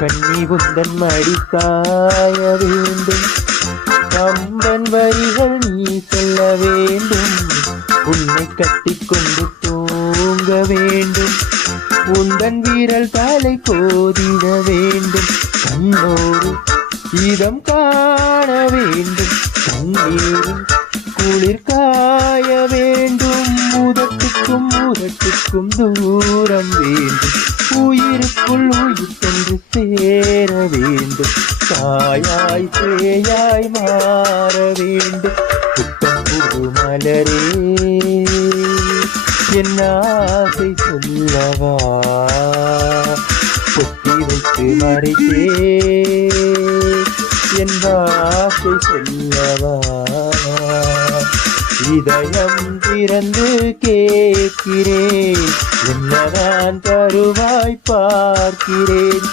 கண்ணி உந்தன் மடி சாய வேண்டும். கம்பன் வரிகள் நீ சொல்ல வேண்டும். உன்னை கட்டிக்கொண்டு தூங்க வேண்டும். உந்தன் வீரல் தலை கோதிட வேண்டும். கண்ணோடு இதம் காண வேண்டும். கண்ணீரும் குளிர் காய வேண்டும். முதட்டுக்கும் தூரம் வேண்டும். உயிருக்குள் உயிர் சென்று சேர வேண்டும். தாயாய் சேயாய் மாற வேண்டும். புத்தம் புது மலரே என் ஆசை சொல்லவா, பொத்தி வைத்து மறைத்தே என் ஆசை சொல்லவா. இதயம் திறந்து கேட்கிறேன், என்னதான் தருவாய் பார்க்கிறேன்.